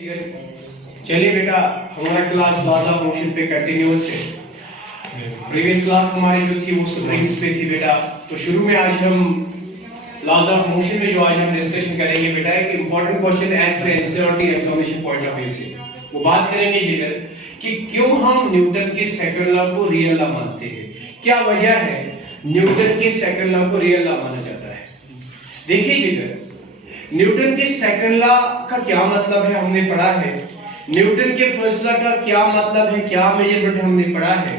चलिए बेटा, हमारा क्लास लॉज ऑफ मोशन पे कंटिन्यूअस है। प्रीवियस क्लास हमारी जो थी वो स्प्रिंग्स पे थी बेटा। तो शुरू में आज हम लॉज ऑफ मोशन में जो आज हम डिस्कशन करेंगे बेटा, एक इंपॉर्टेंट क्वेश्चन एज पर NCERT examination point of view से वो बात करेंगे जिगर कि क्यों हम न्यूटन के सेकंड लॉ को रियल लॉ मानते हैं। क्या वजह है न्यूटन के सेकंड लॉ को रियल लॉ माना जाता है। देखिए जिगर, न्यूटन के सेकंड लॉ का क्या मतलब है हमने पढ़ा है, न्यूटन के फर्स्ट लॉ का क्या मतलब है, क्या मेजरमेंट हमने पढ़ा है,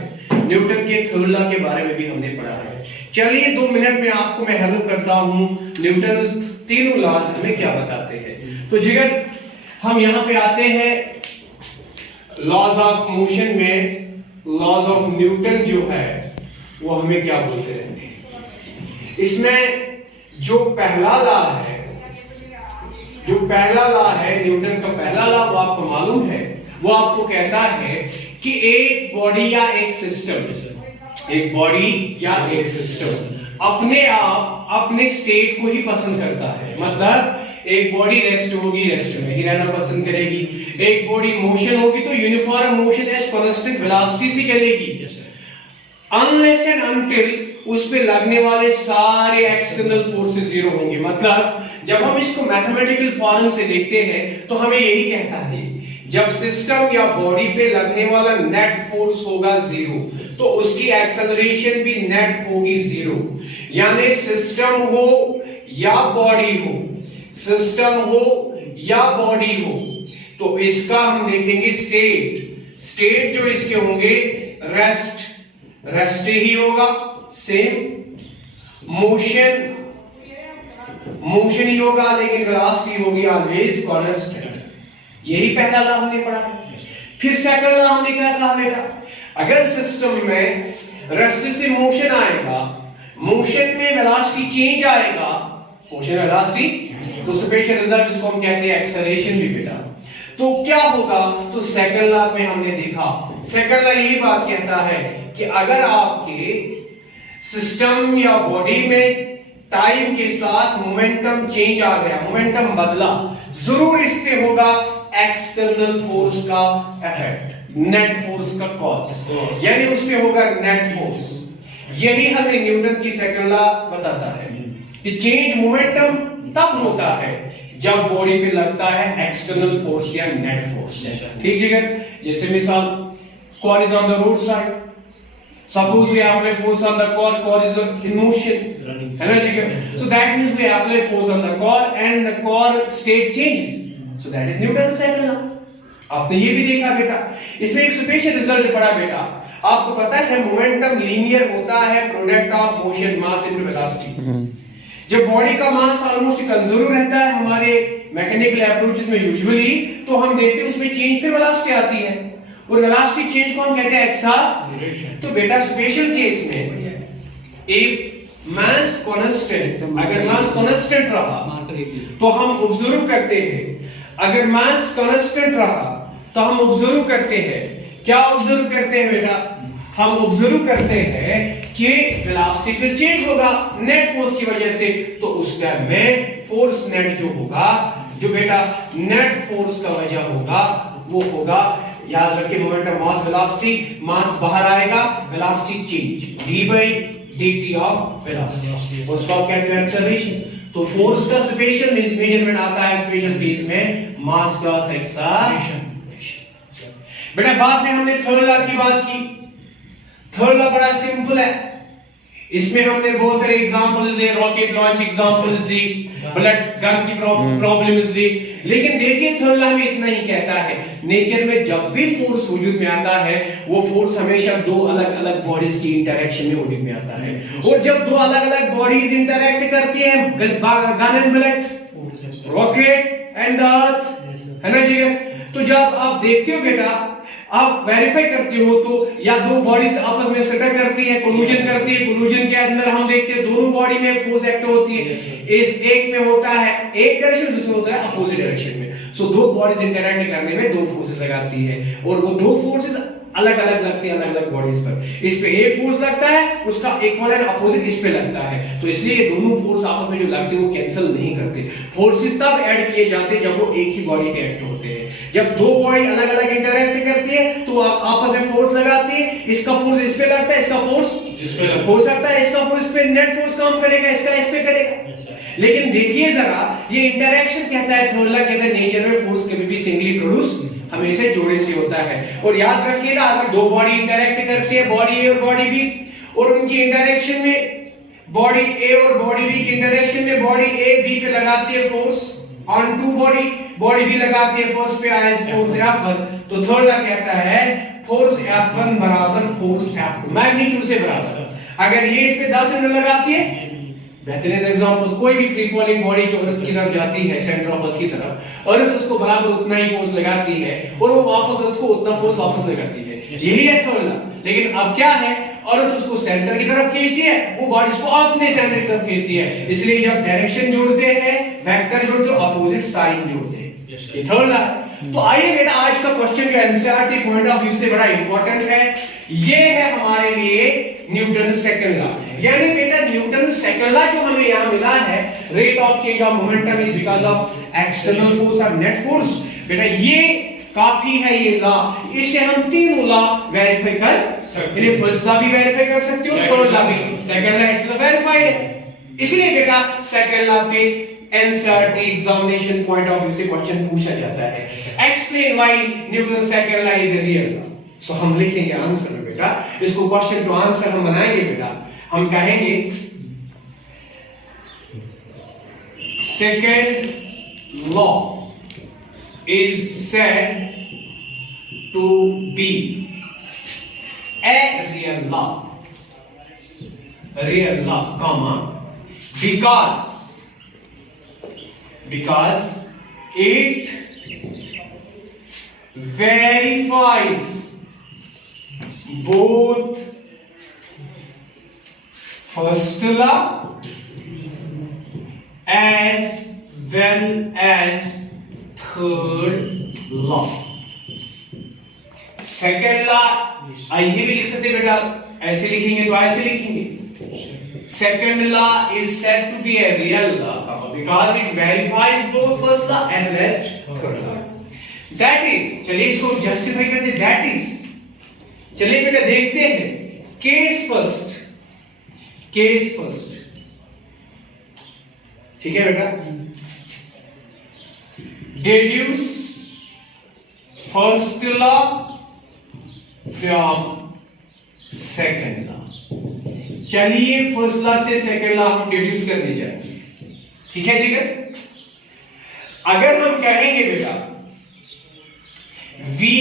न्यूटन के थर्ड लॉ के बारे में भी हमने पढ़ा है। चलिए 2 मिनट में आपको मैं हेल्प करता हूं न्यूटन तीनों लॉज हमें क्या बताते हैं। तो जिगर हम यहां पे आते हैं लॉज ऑफ मोशन में। लॉज ऑफ न्यूटन जो है वो हमें क्या बोलते रहते हैं। इसमें जो पहला लॉ है, जो पहला लॉ है न्यूटन का पहला लॉ, वो आपको मालूम है, वो आपको कहता है कि एक बॉडी या एक सिस्टम, एक बॉडी या एक सिस्टम अपने आप अपने स्टेट को ही पसंद करता है। मतलब एक बॉडी रेस्ट होगी, रेस्ट में ही रहना पसंद करेगी। एक बॉडी मोशन होगी तो uniform motion as constant velocity से चलेगी, अनलेस एंड अनटिल उस पे लगने वाले सारे एक्सटर्नल फोर्सेस जीरो होंगे। मतलब जब हम इसको मैथमेटिकल फॉर्म से देखते हैं तो हमें यही कहता है, जब सिस्टम या बॉडी पे लगने वाला नेट फोर्स होगा जीरो तो उसकी एक्सेलरेशन भी नेट होगी जीरो। यानी सिस्टम हो या बॉडी हो, सिस्टम हो या बॉडी हो, तो इसका हम देखेंगे स्टेट। स्टेट जो इसके होंगे रेस्ट, रेस्ट ही होगा, सेम मोशन, मोशन ही होगा, लेकिन वेलोसिटी होगी ऑलवेज कांस्टेंट। यही पहला लॉ हमने पढ़ा है। फिर सेकंड लॉ हमने क्या कहा बेटा, अगर सिस्टम में रेस्ट से मोशन आएगा, मोशन में वेलोसिटी चेंज आएगा, मोशन वेलोसिटी, तो स्पेशल रिजल्ट इसको हम कहते हैं एक्सेलरेशन भी बेटा। तो क्या होगा, तो सेकंड लॉ में हमने देखा, सेकंड लॉ यही बात कहता है कि अगर आपके सिस्टम या बॉडी में टाइम के साथ मोमेंटम चेंज आ गया, मोमेंटम बदला, जरूर इस पे होगा एक्सटर्नल फोर्स का इफेक्ट, नेट फोर्स का कॉज, यानी उस पे होगा नेट फोर्स। यही हमें न्यूटन की सेकंड लॉ बताता है कि चेंज मोमेंटम तब होता है जब बॉडी पे लगता है एक्सटर्नल फोर्स या नेट फोर्स। ठीक जिगर, जैसे मिसाल core is on the road side, suppose we apply force on the core is in motion, है ना जिगर, so that means we apply force on the core and the core state changes, so that is Newton's second law। आपने ये भी देखा बेटा। इसमें एक स्पेशल रिजल्ट पड़ा बेटा, आपको पता है मोमेंटम लीनियर होता है product of motion mass into velocity. जब बॉडी का मास ऑलमोस्ट कंजर्व रहता है हमारे मैकेनिकल अप्रोचेस में यूजुअली, तो हम देखते हैं उसमें चेंज पे वेलोसिटी आती है और वेलोसिटी चेंज को हम कहते हैं एक्सेलरेशन। तो बेटा स्पेशल केस में एक मास कांस्टेंट, अगर मास कांस्टेंट रहा तो हम ऑब्जर्व करते हैं, अगर मास कांस्टेंट रहा तो हम ऑब्जर्व करते हैं, क्या ऑब्जर्व करते हैं बेटा, हम ऑब्जर्व करते हैं कि वेलोसिटी फिर चेंज होगा नेट फोर्स की वजह से। तो उस टाइम में फोर्स नेट जो होगा, जो बेटा नेट फोर्स का वजह होगा, वो होगा, याद रखिए, मोमेंटम मास वेलोसिटी, मास बाहर आएगा, velocity change, d by dt of velocity, उसको कहते हैं एक्सेलरेशन। तो फोर्स का स्पेशल मेजरमेंट आता है स्पेशल केस में मास प्लस एक्सेलरेशन। बेटा बाद में हमने थर्ड लॉ की बात की। थर्ड लॉ बड़ा सिंपल है, इसमें हमने बहुत सारे एग्जांपल्स दिए, रॉकेट लॉन्च एग्जांपल्स दी, बुलेट गन की प्रॉब्लम्स दी। लेकिन देखिए थर्ड लॉ में इतना ही कहता है, नेचर में जब भी फोर्स वजूद में आता है, वो फोर्स हमेशा दो अलग अलग बॉडीज की इंटरेक्शन में वजूद में आता है। और जब दो अलग अलग बॉडीज इंटरेक्ट करती हैं, gun and bullet, rocket and the earth, है ना जी। तो जब आप देखते हो बेटा, आप वेरीफाई करते हो तो या दो बॉडीज आपस में सटक करती है, कोलिजन करती है, कोलिजन के अंदर हम देखते हैं दोनों बॉडी में फोर्स एक्ट होती है। इस एक में होता है एक डायरेक्शन, दूसरा होता है अपोजिट डायरेक्शन में। सो दो बॉडीज इंटरैक्ट करने में दो फोर्सेस लगाती है और वो दो फोर्सेस अलग अलग लगते हैं अलग अलग बॉडीज पर। इस पे एक फोर्स लगता है, उसका इक्विवेलेंट अपोजिट इस पे लगता है, तो इसलिए ये दोनों फोर्स आपस में जो लगते हैं वो कैंसिल नहीं करते। फोर्सेस तब ऐड किए जाते हैं जब वो एक ही बॉडी पे एक्ट होते हैं। जब दो बॉडी अलग अलग इंटरैक्ट करती है तो आपस में फोर्स लगाती है, इसका फोर्स इस पे लगता है, इसका फोर्स इस पे हो सकता है, इसका फोर्स इस पे नेट फोर्स काम करेगा, इसका इस पे करेगा। लेकिन देखिए जरा, ये इंटरैक्शन कहता है थर्ड लॉ कहता है नेचर में फोर्स कभी भी सिंगली प्रोड्यूस हमेशा जोड़े से होता है। और याद रखिएगा अगर दो बॉडी इंटरैक्ट करती है, बॉडी ए और बॉडी बी, और उनकी इंटरैक्शन में बॉडी ए और बॉडी बी की इंटरैक्शन में बॉडी ए बी पे लगाती है force on to body, body B लगाती है फोर्स पे एज फोर्स F1, तो थर्ड लॉ कहता है फोर्स F1 बराबर फोर्स F2 मैग्नीट्यूड से बराबर। अगर ये इस पे 10 न्यूटन लगाती है, बेहतरीन एग्जांपल, कोई भी फ्री फॉलिंग बॉडी जो अर्थ की तरफ जाती है सेंटर ऑफ अर्थ की तरफ, अर्थ उसको बराबर उतना ही फोर्स लगाती है और वो वापस अर्थ को उतना फोर्स वापस लगाती है, यही है थर्ड लॉ। लेकिन अब क्या है, अर्थ उसको सेंटर की तरफ खींचती है, वो बॉडी उसको अपने सेंटर की तरफ खींचती है। इसलिए जब डायरेक्शन जोड़ते हैं, वेक्टर जोड़ते हैं, अपोजिट साइन जोड़ते हैं, ये थर्ड लॉ। तो आइए बेटा आज का क्वेश्चन जो एनसीईआरटी पॉइंट ऑफ व्यू से बड़ा इंपॉर्टेंट है, ये है हमारे लिए न्यूटन सेकंड लॉ। यानी बेटा न्यूटन सेकंड लॉ जो हमें यहां मिला है, rate of change of momentum is because of external force और नेट फोर्स, बेटा ये काफी है ये लॉ। इससे हम तीनों लॉ वेरीफाई कर सकते हैं। फर्स्ट लॉ भी वेरीफाई कर सकते हो, थर्ड लॉ भी, सेकंड लॉ इट्स वेरीफाइड है। इसलिए बेटा सेकंड लॉ पे NCERT examination point of view से क्वेश्चन पूछा जाता है, explain why Newton second law is a real law. So हम लिखेंगे आंसर में बेटा, इसको क्वेश्चन टू आंसर हम बनाएंगे बेटा। हम कहेंगे second law is said to be a real law, comma, because it verifies both first law as well as third law. Second law ऐसे भी लिख सकते बेटा, ऐसे लिखेंगे तो ऐसे लिखेंगे, second law is said to be a real law because it verifies both first law as well as third law. That is, चलिए इसको जस्टिफाई करते हैं, दैट इज, चलिए बेटा देखते हैं केस फर्स्ट, ठीक है बेटा, deduce first law from second law। चलिए फर्स्ट लॉ से सेकंड लॉ हम डिड्यूस करने जाएंगे, ठीक है ठीक है। अगर हम कहेंगे बेटा we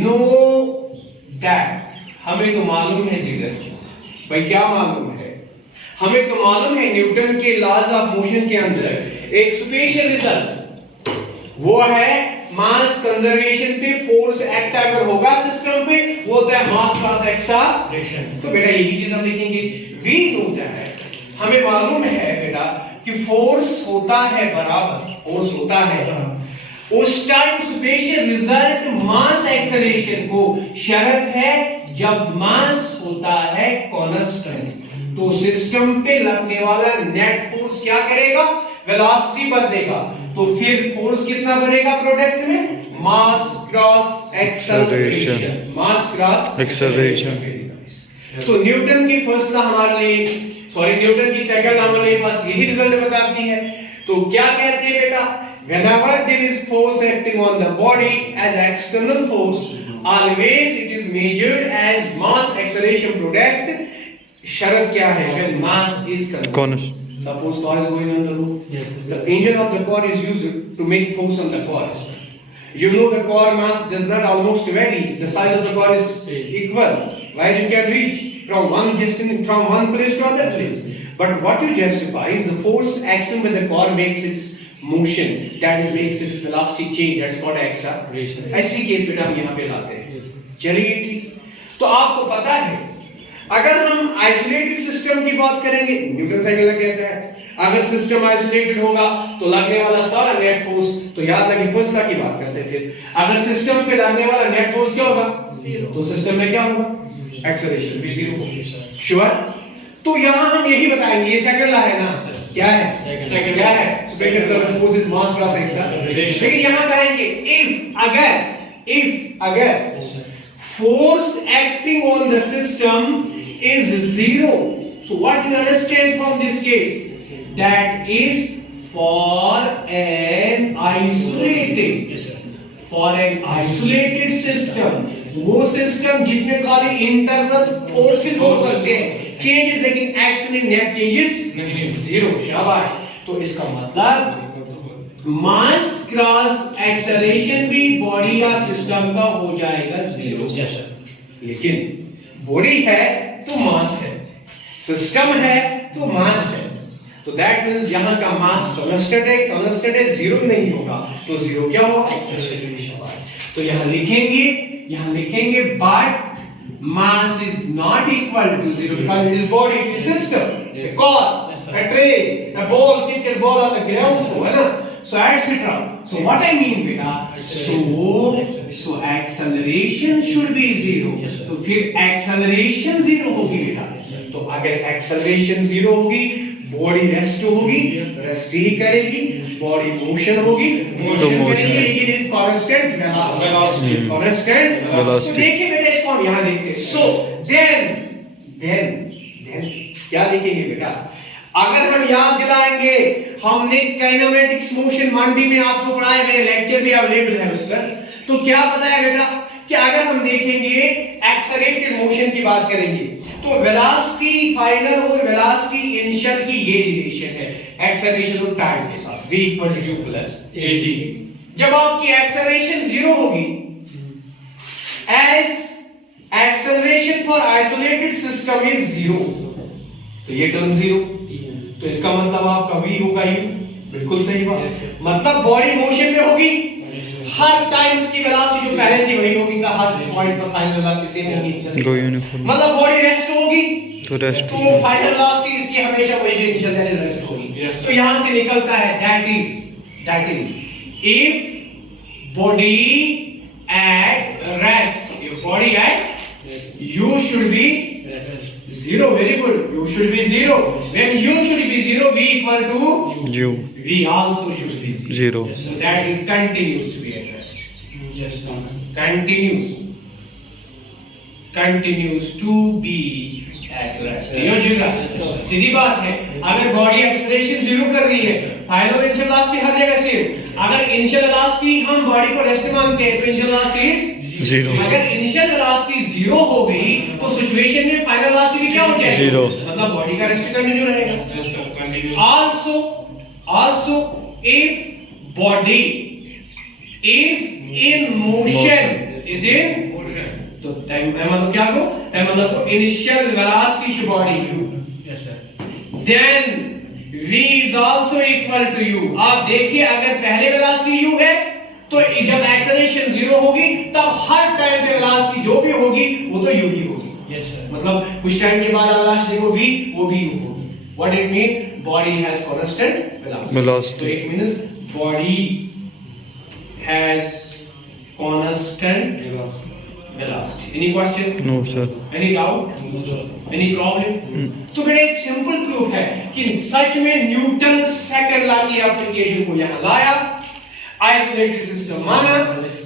know that, हमें तो मालूम है जिगर भाई, क्या मालूम है, हमें तो मालूम है न्यूटन के लॉज ऑफ मोशन के अंदर एक स्पेशल रिजल्ट वो है मास कंजर्वेशन पे फोर्स एक्ट अगर होगा सिस्टम पे वो होता है मास क्रॉस एक्सेलरेशन। तो बेटा यही चीज हम लिखेंगे, वी नो दैट, हमें मालूम है बेटा कि फोर्स होता है बराबर, फोर्स होता है उस टाइम स्पेशल रिजल्ट मास एक्सेलरेशन को शर्त है जब मास होता है कांस्टेंट, तो सिस्टम पे लगने वाला नेट फोर्स क्या करेगा, वेलोसिटी बदलेगा, तो फिर फोर्स कितना बनेगा प्रोडक्ट में, मास क्रॉस एक्सेलरेशन, मास क्रॉस एक्सेलरेशन। तो न्यूटन की फर्स्ट लॉ हमारे लिए, सॉरी न्यूटन की सेकंड लॉ हमारे पास यही रिजल्ट बताती है। तो क्या कहती है बेटा, whenever there is force acting on the body as external force, always it is measured as mass acceleration product। शर्त क्या है, when mass is constant, suppose car is going on the road, the engine of the car is used to make force on the car, you know the car mass does not almost vary, the size of the car is equal, while you can reach from one distance, from one place to other place, but what you justify is the force action when the car makes its motion, that is makes its velocity change, that's called acceleration। ऐसी case बेटा हम यहाँ पे लाते हैं। चलिए ठीक, तो आपको पता है अगर हम आइसोलेटेड सिस्टम की बात करेंगे, न्यूटन साइकिल कहते हैं, अगर सिस्टम आइसोलेटेड होगा तो लगने वाला सारा नेट फोर्स, तो याद लगे फर्स्ट लॉ की बात करते थे, अगर सिस्टम पे लगने वाला नेट फोर्स क्या होगा, तो सिस्टम में क्या होगा, एक्सेलरेशन भी जीरो होगा। श्योर? तो यहां हम यही बताएंगे, ये सेकंड लॉ है ना, क्या है सेकंड, क्या है second resultant force is mass cross acceleration. लेकिन यहां कहेंगे इफ अगर force acting on the system is zero, so what you understand from this case, that is for an isolated system, वो सिस्टम जिसमें खाली इंटरनल फोर्सेस हो सकते हैं, चेंजेस, लेकिन एक्सटर्नल नेट चेंजेस नहीं, जीरो। शाबाश। तो इसका मतलब मास क्रॉस एक्सेलरेशन भी बॉडी या सिस्टम का हो जाएगा जीरो। लेकिन बॉडी है तो मास है, सिस्टम है तो मास है, तो दैट मींस यहां का मास कांस्टेंट है, जीरो नहीं होगा, तो जीरो क्या होगा, एक्सेलरेशन। तो यहां लिखेंगे but mass is not equal to zero because it is body, it is system, a car, a train, a ball, cricket ball on the ground floor, है ना, so etc. So what I mean बेटा, so acceleration should be zero, तो फिर acceleration zero होगी बेटा। तो अगर acceleration zero होगी, बॉडी रेस्ट होगी, रेस्ट ही करेगी, बॉडी मोशन होगी, मोशन करेगी, लेकिन is constant velocity, constant velocity. देखिए बेटा इसको हम यहां देखते हैं। सो देन क्या लिखेंगे बेटा, अगर हम याद दिलाएंगे, हमने काइनेमेटिक्स मोशन मंडी में आपको पढ़ाया, मेरे लेक्चर भी अवेलेबल है उस पर, तो क्या पता है बेटा कि अगर हम देखेंगे एक्सेलरेटेड मोशन की बात करेंगे, तो वेलोसिटी फाइनल और वेलोसिटी इनिशियल की ये रिलेशन है एक्सेलरेशन और टाइम के साथ, v = u + at। जब आपकी एक्सेलरेशन जीरो होगी, as acceleration for isolated system is zero, तो ये टर्म जीरो, तो इसका मतलब आपका v होगा u, बिल्कुल सही बात। मतलब बॉडी मोशन में होगी, हर टाइम उसकी वेलोसिटी जो पहले थी वही होगी, का हर पॉइंट पर फाइनल वेलोसिटी सेम होगी। मतलब बॉडी रेस्ट होगी तो फाइनल वेलोसिटी इसकी हमेशा वही जो इनिशियल दैट इज रेस्ट होगी। तो यहां से निकलता है that is if body at rest, if body at u should be zero, very good, u should be zero, when u should be zero, v equal to u, v also should be zero, so that is continues to be at rest, just continues to be at rest। यो जुड़ा सीधी बात है, अगर body acceleration zero कर रही है, final initial velocity हर जगह same, अगर initial velocity हम बॉडी को रेस्ट मानते हैं, तो इनिशियल वेलोसिटी इज जीरो। अगर इनिशियल वेलोसिटी जीरो हो गई, तो सिचुएशन में फाइनल वेलोसिटी भी क्या हो जाएगी, जीरो, मतलब बॉडी का रेस्ट कंटिन्यू रहेगा। also if body is in motion, तो मतलब क्या हो, मतलब इनिशियल वेलोसिटी से body u, then v is also equal to u। आप देखिए अगर पहले वेलोसिटी u है, तो जब एक्सेलरेशन जीरो होगी, तब हर टाइम पे वेलोसिटी जो भी होगी वो तो u ही होगी। मतलब कुछ टाइम के बाद वेलोसिटी देखो v, वो भी u होगी। What it mean? Body has constant velocity. So it means body has constant velocity. Any question? No sir. Any doubt? No sir. Any problem? तो बेटा एक सिंपल प्रूफ है कि सच में न्यूटन सेकंड लॉ की एप्लीकेशन को यहाँ लाया, आइसोलेटेड सिस्टम माना,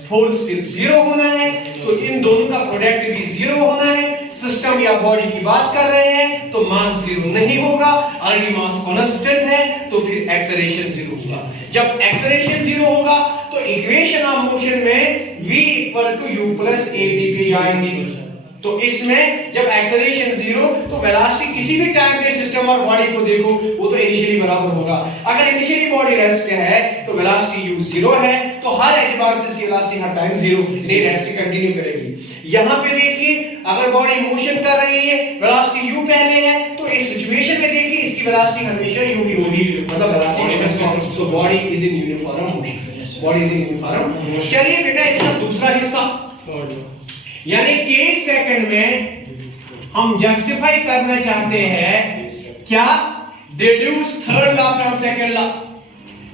फोर्स फिर जीरो होना है, तो इन दोनों का प्रोडक्ट भी जीरो होना है। सिस्टम या बॉडी की बात कर रहे हैं तो मास जीरो नहीं होगा, ऑलरेडी मास कांस्टेंट है, तो फिर एक्सेलरेशन जीरो होगा। जब एक्सेलरेशन जीरो होगा तो इक्वेशन ऑफ मोशन में v = u + at पे जाएंगे। तो इसमें जब एक्सेलरेशन जीरो, तो वेलोसिटी किसी भी टाइम पे सिस्टम और बॉडी को देखो, वो तो इनिशियली बराबर होगा। अगर इनिशियली बॉडी रेस्ट है तो वेलोसिटी u जीरो है, तो हर एतबार से इसकी वेलोसिटी हर टाइम जीरो, इसलिए रेस्ट कंटिन्यू करेगी। यहाँ पे देखिए अगर बॉडी मोशन कर रही है, वेलोसिटी u पहले है, तो इस सिचुएशन में देखिए इसकी वेलोसिटी हमेशा u ही होगी, मतलब वेलोसिटी, तो body is in uniform motion, body is in uniform motion. चलिए बेटा इसका दूसरा हिस्सा, यानी k सेकंड में हम जस्टिफाई करना चाहते हैं क्या? deduce third law from second law.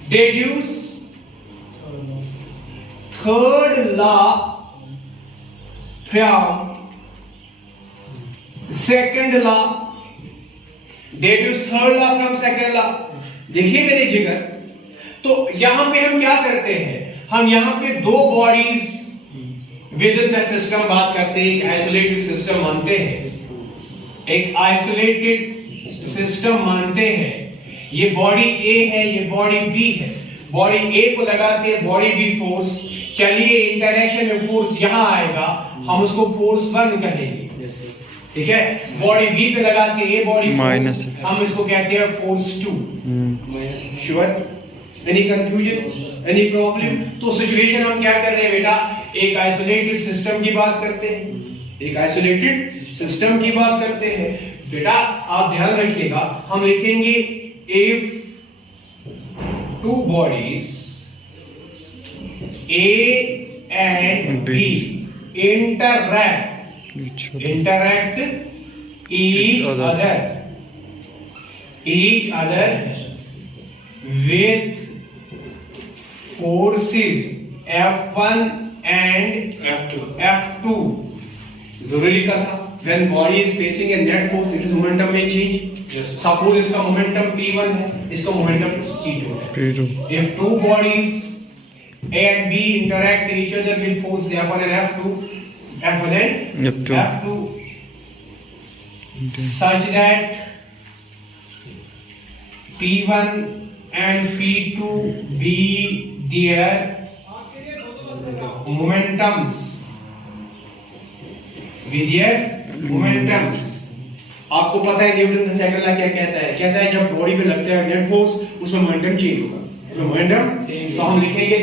deduce third law from second law. deduce third law from second law. देखिए मेरे जिगर, तो यहां पे हम क्या करते हैं? हम यहां पे दो bodies with in the system बात करते हैं, एक आइसोलेटेड सिस्टम मानते हैं, एक आइसोलेटेड सिस्टम मानते हैं। ये बॉडी ए है, ये बॉडी बी है। बॉडी ए को लगाते हैं बॉडी बी फोर्स, चलिए इंटरेक्शन में फोर्स यहां आएगा, हम उसको फोर्स 1 कहेंगे, ठीक है। बॉडी बी पे लगाते हैं बॉडी माइनस, हम इसको कहते हैं force 2। Sure? Any confusion, any problem? तो सिचुएशन हम क्या कर रहे हैं बेटा? एक आइसोलेटेड सिस्टम की बात करते हैं, एक आइसोलेटेड सिस्टम की बात करते हैं। बेटा आप ध्यान रखिएगा, हम लिखेंगे if two bodies A and B interact each other with forces F1 and F2। जरूरी लिखा था, when body is facing a net force its momentum may change। Suppose इसका मोमेंटम P1 है, इसका मोमेंटम C2 है। If two bodies A and B interact each other with force F1 and F2 such that P1 and P2 be their momentums, आपको पता है Newton का second law क्या कहता है? कहता है जब बॉडी पे लगता है नेट फोर्स, उसमें मोमेंटम चेंज होगा, उसमें मोमेंटम। तो हम लिखेंगे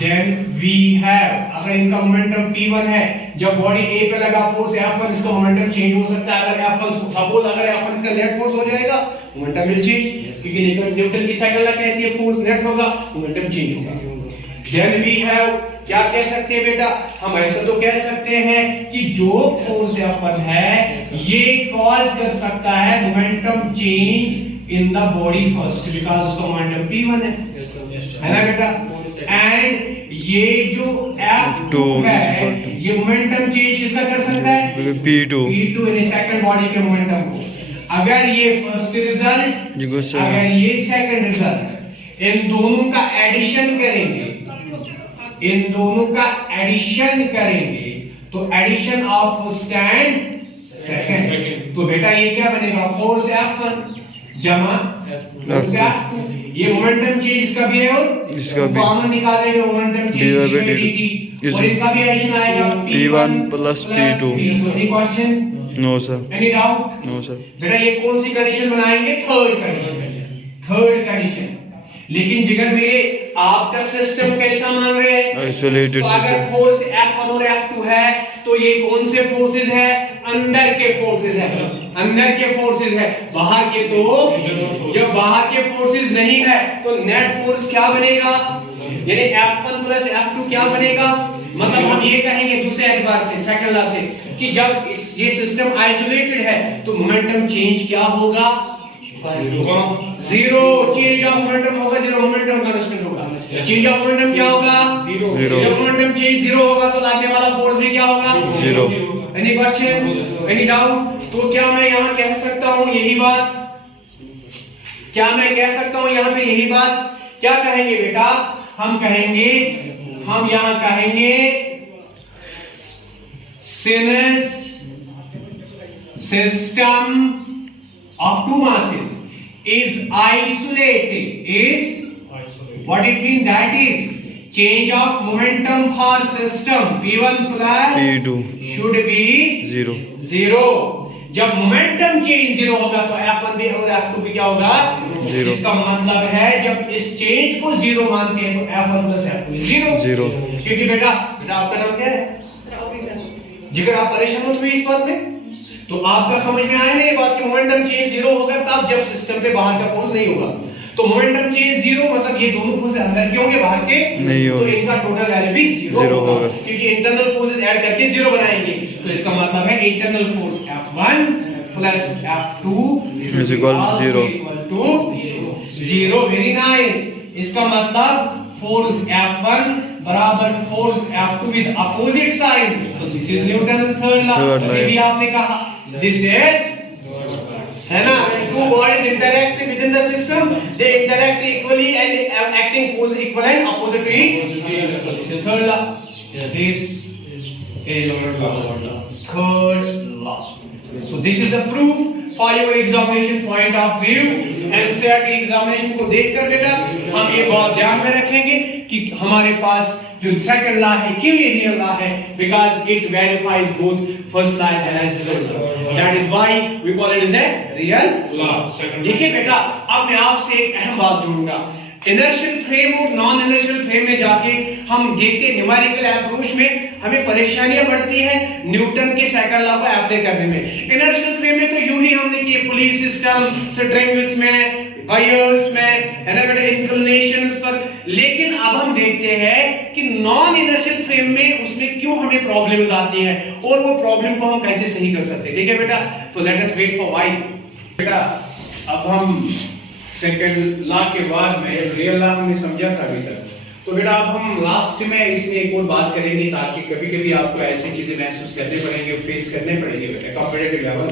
देन वी हैव, अगर इनका मोमेंटम P1 है, जब बॉडी A पे लगा फोर्स F1, इसका मोमेंटम चेंज हो सकता है। अगर F1 सपोज अगर F1 इसका नेट फोर्स हो जाएगा, मोमेंटम विल चेंज, क्योंकि न्यूटन की सेकंड लॉ कहती है फोर्स नेट होगा, मोमेंटम चेंज होगा। देन वी हैव, क्या कह सकते हैं बेटा? हम ऐसा तो कह सकते हैं कि जो फोर्स F1 है ये कॉज कर सकता है momentum change in the body first, because उसका मोमेंटम P1 है ना बेटा? एंड ये जो F2 है ये मोमेंटम चेंज किसका कर सकता है? P2 इन सेकंड बॉडी के मोमेंटम को। अगर ये फर्स्ट रिजल्ट, अगर ये सेकंड रिजल्ट, इन दोनों का एडिशन करेंगे, इन दोनों का एडिशन करेंगे, तो addition of first and second, तो बेटा ये क्या बनेगा? फोर्स F1 जमा फोर्स F2। ये मोमेंटम चेंज इसका भी है और इसका भी, कॉमन निकालेंगे मोमेंटम चेंज dt, और इनका भी एडिशन आएगा P1 plus P2। Any question? No sir. Any doubt? No sir. बेटा ये कौन सी कंडीशन बनाएंगे? Third condition. लेकिन जिगर मेरे आपका सिस्टम कैसा मान रहे हैं? Isolated system. अगर फोर्स F1 और F2 है तो ये कौन से फोर्सेस है? अंदर के फोर्सेस है, अंदर के फोर्सेस है। बाहर के तो, जब बाहर के फोर्सेस नहीं है तो नेट फोर्स क्या बनेगा? यानी F1 प्लस F2 क्या बनेगा? मतलब हम ये कहेंगे दूसरे एतबार से, सेकंड लॉ से, कि जब ये सिस्टम आइसोलेटेड है तो मोमेंटम चेंज क्या होगा? जीरो। चेंज ऑफ मोमेंटम होगा जीरो, मोमेंटम कांस्टेंट होगा। चेंज ऑफ मोमेंटम क्या होगा? जीरो। जब मोमेंटम चेंज जीरो होगा तो लगने वाला फोर्स भी क्या होगा? Zero. Any question? Any doubt? तो क्या मैं यहां कह सकता हूं यही बात? क्या मैं कह सकता हूं यहां पे यही बात? क्या कहेंगे बेटा? हम कहेंगे, हम यहां कहेंगे सिनस system of two masses is isolated, what it means? That is change of momentum for system P1 plus P2 should be zero। जब मोमेंटम चेंज जीरो होगा तो F1 भी और F2 भी क्या होगा? जीरो। इसका मतलब है जब इस चेंज को जीरो मानते हैं तो F1 प्लस F2 जीरो। क्योंकि बेटा आपका नाम क्या है? जिगर आप परेशान मत हुए इस बात में, तो आपका समझ में आया ना ये बात कि मोमेंटम चेंज जीरो होगा तब जब सिस्टम पे बाहर का फोर्स नहीं होगा। तो मोमेंटम चेंज जीरो, मतलब ये दोनों फोर्सेस अंदर के होंगे, बाहर के नहीं होंगे, तो इनका टोटल वैल्यू भी जीरो होगा, क्योंकि इंटरनल फोर्सेस ऐड करके जीरो बनाएंगे। तो इसका मतलब है internal force F1 plus F2 is equal to zero. Very nice. इसका मतलब फोर्स F1 बराबर force F2 with opposite sign. So this is Newton's third law. अभी भी आपने कहा दिस इज, है ना, two bodies interact within the system, they interact equally and acting force equivalent opposite to each other. So this is third law. This is third law. So this is the proof for your examination point of view। NCERT examination को देखकर बेटा हम ये बहुत ध्यान में रखेंगे कि हमारे पास जो सेकंड लॉ है क्यों ये रियल लॉ है, because it verifies both first law as well as third law, that is why we call it as a real law. देखिए बेटा, अब मैं आपसे एक अहम बात जोड़ूंगा। इनर्शियल फ्रेम और नॉन इनर्शियल फ्रेम में जाके हम देखते हैं न्यूमेरिकल अप्रोच में हमें परेशानियां बढ़ती है न्यूटन के सेकंड लॉ को अप्लाई करने में। इनर्शियल फ्रेम में तो यूं ही हमने किए पुली सिस्टम, स्ट्रिंग्स में, वायर्स में, है ना बेटा, इंक्लिनेशंस पर, लेकिन अब हम देखते हैं कि नॉन इनर्शियल फ्रेम में उसमें क्यों हमें प्रॉब्लम्स आती हैं और वो प्रॉब्लम को हम कैसे सही कर सकते हैं। ठीक है बेटा, so let us wait for why. बेटा अब हम सेकंड लॉ के बाद में रियल लॉ हमने समझा था अभी तक, तो बेटा अब हम लास्ट में इसमें एक और बात करेंगे ताकि कभी-कभी आपको ऐसी चीजें महसूस करने पड़ेंगे, फेस करने पड़ेंगे बेटा कॉम्पिटिटिव लेवल।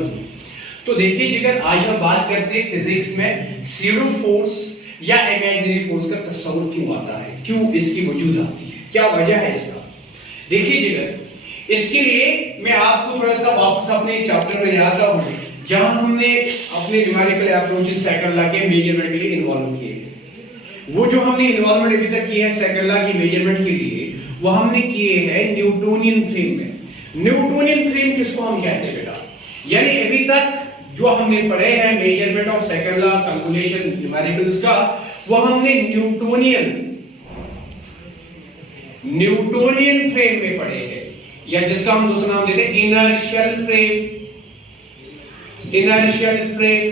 तो देखिए जिगर आज हम बात करते हैं फिजिक्स में सीरो फोर्स या इमेजिनरी फोर्स का तस्वीर क्यों आता है, क्यों इसकी वजूद आती है, क्या वजह है इसका। देखिए जिगर, इसके लिए मैं आपको थोड़ा सा वापस अपने चैप्टर में ले आता हूं जहां हमने अपने न्यूमेरिकल अप्रोचेस सेकंड लॉ के मेजरमेंट के लिए इन्वॉल्व किए। वो जो हमने इन्वॉल्वमेंट अभी तक की है सेकंड लॉ की मेजरमेंट के लिए, वो हमने किए हैं न्यूटोनियन फ्रेम में। न्यूटोनियन फ्रेम किसको हम कहते हैं बेटा, यानी अभी तक जो हमने पढ़े हैं measurement of second law, calculation numericals का, वो हमने न्यूटोनियन फ्रेम में पढ़े हैं, या जिसका हम दूसरा नाम देते हैं इनर्शियल फ्रेम। इनर्शियल फ्रेम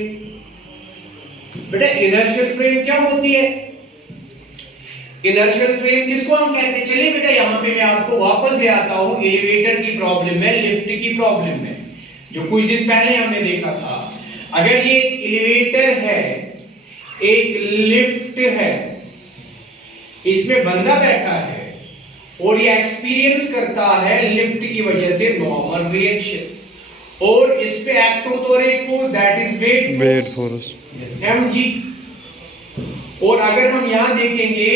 बेटा, इनर्शियल फ्रेम क्या होती है, इनर्शियल फ्रेम किसको हम कहते हैं। चलिए बेटा यहां पे मैं आपको वापस ले आता हूं एलिवेटर की प्रॉब्लम में, लिफ्ट की प्रॉब्लम में, जो कुछ दिन पहले हमने देखा था। अगर ये एलिवेटर है, एक लिफ्ट है, इसमें बंदा बैठा है और ये एक्सपीरियंस करता है लिफ्ट की वजह से नॉर्मल रिएक्शन, और इस पे एक्ट होता है एक force that is wait force mg। और अगर हम यहां देखेंगे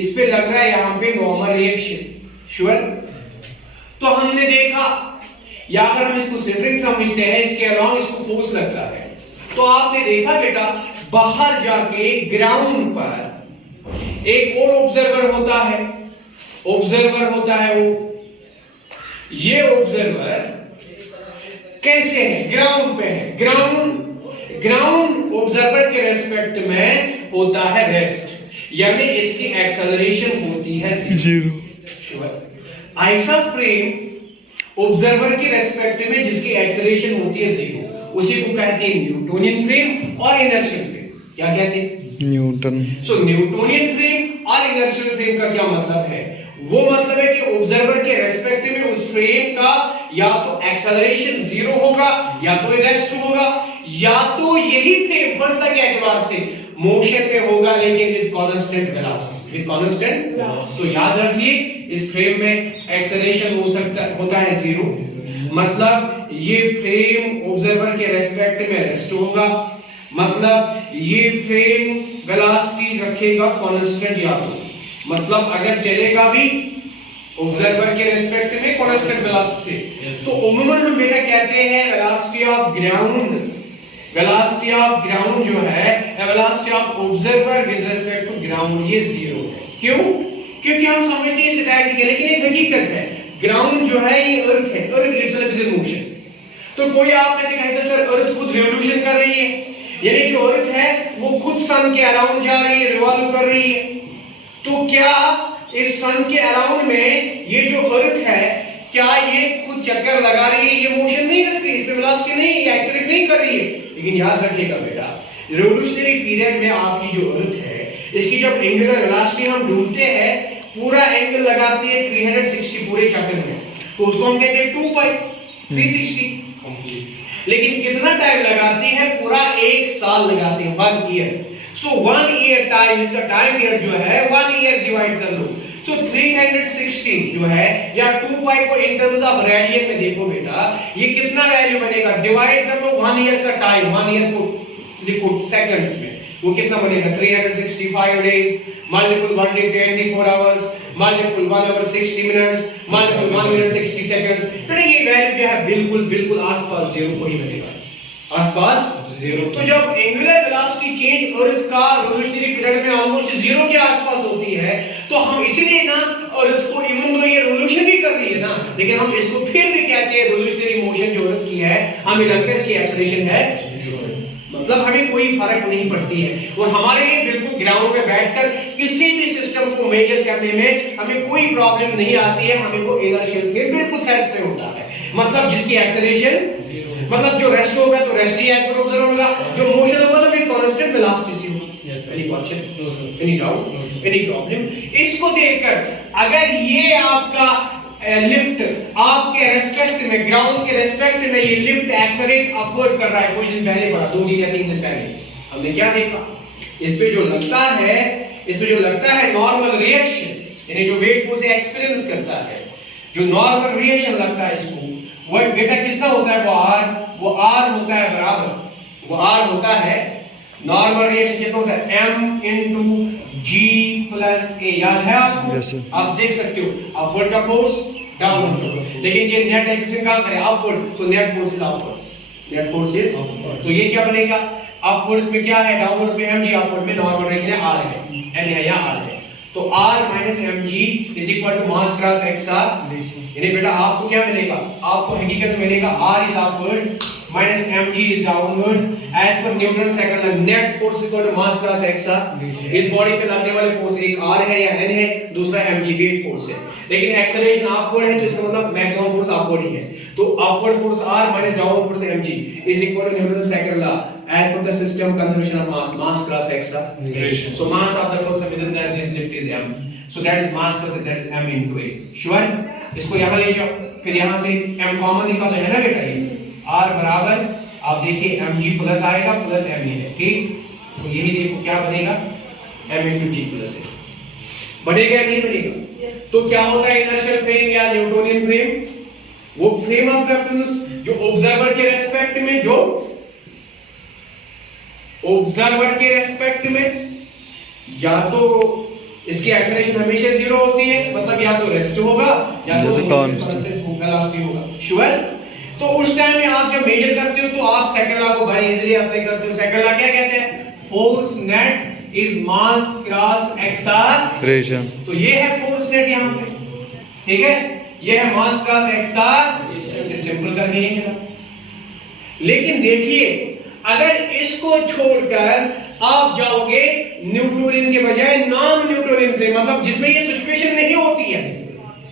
इस पे लग रहा है यहां पे नॉर्मल रिएक्शन, श्योर। तो हमने देखा, या अगर हम इसको स्ट्रिंग समझते हैं, इसके अलावा इसको फोर्स लगता है, तो आपने देखा बेटा बाहर जाके ग्राउंड पर एक और ऑब्जर्वर होता है, वो ये ऑब्जर्वर कैसे है, ग्राउंड पे है। ग्राउंड ऑब्जर्वर के रेस्पेक्ट में होता है रेस्ट, यानी इसकी एक्सेलरेशन होती है जीरो। ऐसा फ्रेम ऑब्जर्वर के रेस्पेक्ट में जिसकी एक्सेलरेशन होती है जीरो, उसी को कहते हैं न्यूटोनियन फ्रेम और इनर्शियल फ्रेम। क्या कहते हैं, न्यूटन। सो न्यूटोनियन फ्रेम और इनर्शियल फ्रेम का क्या मतलब है, वो मतलब है कि ऑब्जर्वर के रेस्पेक्ट में उस फ्रेम का या तो एक्सेलरेशन जीरो होगा, या तो रेस्ट होगा, या तो यही फ्रेम फर्स्ट के एतबार से मोशन में होगा लेकिन विद कांस्टेंट वेलोसिटी, तो याद रखिए इस फ्रेम में एक्सेलरेशन होता है जीरो, मतलब ये फ्रेम ऑब्जर्वर के रेस्पेक्ट में रेस्ट होगा, मतलब ये फ्रेम वेलोसिटी रखेगा कांस्टेंट, या तो मतलब अगर चलेगा भी ऑब्जर्वर के रेस्पेक्ट में कांस्टेंट वेलोसिटी से। तो उम्मन हम बेटा कहते हैं वेलोसिटी ऑफ ग्राउंड जो है, velocity of observer with respect to ground, ये जीरो है। क्यों, क्योंकि हम समझते हैं स्टैटिक, लेकिन एक हकीकत है, ग्राउंड जो है ये अर्थ है, अर्थ इटसेल्फ इज इन मोशन। तो कोई आप में से कहेगा सर अर्थ खुद रिवॉल्यूशन कर रही है, यानी जो अर्थ है वो खुद सन के अराउंड जा रही है, रिवॉल्व कर रही है, तो क्या इस सन के अराउंड में ये जो अर्थ है क्या ये खुद चक्कर लगा रही है, ये मोशन नहीं रख रही, इस पे वेलोसिटी नहीं, ये एक्सेलरेट नहीं कर रही है। लेकिन याद रखिएगा बेटा रिवोल्यूशनरी पीरियड में आपकी जो अर्थ है, इसकी जब एंगुलर वेलोसिटी हम ढूंढते हैं, पूरा एंगल लगाती है 360 पूरे चक्कर में, तो उसको हम कहते हैं 2 पाई 360। लेकिन कितना टाइम लगाती है? पूरा 1 साल लगाती है, 1 ईयर। सो 1 ईयर टाइम, इसका टाइम पीरियड जो है 1 ईयर डिवाइड कर लो, तो 360 जो है, या 2 पाई को इन टर्म्स ऑफ रेडियन में देखो बेटा, ये कितना वैल्यू बनेगा? डिवाइड कर लो 1 ईयर का टाइम, 1 ईयर को लिखो सेकंड्स में, वो कितना बनेगा? 365 days multiple 1 day 24 hours multiple 1 hour 60 minutes multiple 1 minute 60 seconds. बेटा ये वैल्यू जो है बिल्कुल आसपास जीरो को ही बनेगा, आसपास जीरो। तो जब एंगुलर वेलोसिटी चेंज अर्थ का रिवोल्यूशनरी पीरियड में ऑलमोस्ट जीरो के आसपास होती है, तो हम इसीलिए ना अर्थ को, इवन दो ये रिवोल्यूशन भी कर रही है ना, लेकिन हम इसको फिर भी कहते हैं रिवोल्यूशनरी मोशन जो अर्थ की है, हमें लगता है इसकी एक्सेलरेशन है जीरो, मतलब हमें कोई फर्क नहीं पड़ती है। और हमारे लिए बिल्कुल ग्राउंड पे बैठकर किसी भी सिस्टम को मेजर करने में हमें कोई प्रॉब्लम नहीं आती है, हमें वो इनर्शियल के बिल्कुल सेटिस्फाई होता है। मतलब जिसकी एक्सेलरेशन जीरो, मतलब जो रेस्ट होगा तो रेस्ट ही एज पर ऑब्जर्व होगा, जो मोशन होगा तो भी कांस्टेंट वेलोसिटी से होगा। Yes sir, any question? No sir, any doubt, any problem? इसको देखकर अगर ये आपका लिफ्ट आपके रेस्पेक्ट में, ग्राउंड के रेस्पेक्ट में ये लिफ्ट एक्सेलरेट अपवर्ड कर रहा है, कुछ दिन पहले पढ़ा, 2 दिन या 3 दिन पहले हमने क्या देखा? इस पे जो लगता है नॉर्मल रिएक्शन, यानी जो वेट फोर्स से एक्सपीरियंस करता है, जो नॉर्मल रिएक्शन लगता है इसको, वो बेटा कितना होता है? वो आर होता है बराबर, वो आर होता है नॉर्मल रिएक्शन कितना होता है? m into g plus a। याद है आपको? yes, आप देख सकते हो अपवर्ड का फोर्स, डाउनवर्ड का फोर्स, लेकिन ये नेट एक्सेलरेशन का करे अपवर्ड, तो net force is upwards, net force is upward. तो ये क्या बनेगा? अपवर्ड्स में क्या है? डाउनवर्ड्स में mg, अपवर्ड में नॉर्मल रिएक्शन r है, n है या r है, तो r - mg is equal to mass cross xr। यानी बेटा आपको क्या मिलेगा? आपको हकीकत में मिलेगा r is upward minus mg is downward as per Newton second law, net force equal to mass cross xr। इस बॉडी पे लगने वाले फोर्स एक r है या n है, दूसरा mg वेट फोर्स है, लेकिन एक्सेलरेशन अपवर्ड है, तो इसका मतलब मैक्सिमम फोर्स अपवर्ड ही है, तो upward force r minus downward force mg is equal to Newton second law as per the system conservation of mass cross xr relation। So mass of the person within that this lift is m, so that is mass plus that is m into a। sure? इसको यहां ले जाओ, फिर यहां से m common निकालो, है ना बेटा? ये r बराबर, आप देखिए mg प्लस आएगा प्लस m है, ठीक? तो यही देखो क्या बनेगा, m into g plus a बनेगा या नहीं बनेगा? तो क्या होता है इनर्शियल फ्रेम या न्यूटोनियन फ्रेम? वो फ्रेम ऑफ रेफरेंस जो ऑब्जर्वर के रेस्पेक्ट में, जो ऑब्जर्वर के रेस्पेक्ट में या तो इसकी एक्सेलरेशन हमेशा जीरो होती है, मतलब या तो रेस्ट होगा या तो कांस्टेंट वेलोसिटी होगा। श्योर? तो उस टाइम में आप जब मेजर करते हो तो आप सेकंड लॉ को बड़ी इजीली अप्लाई करते हो। सेकंड लॉ क्या कहते हैं? Force net is mass cross acceleration. तो ये है फोर्स नेट यहां पे, ठीक है? ये है मास क्रॉस एक्सेलरेशन, सिंपल कर दिए। लेकिन देखिए अगर इसको छोड़कर आप जाओगे न्यूटोनियन के बजाय नॉन न्यूटोनियन फ्रेम, मतलब जिसमें ये सिचुएशन नहीं होती है,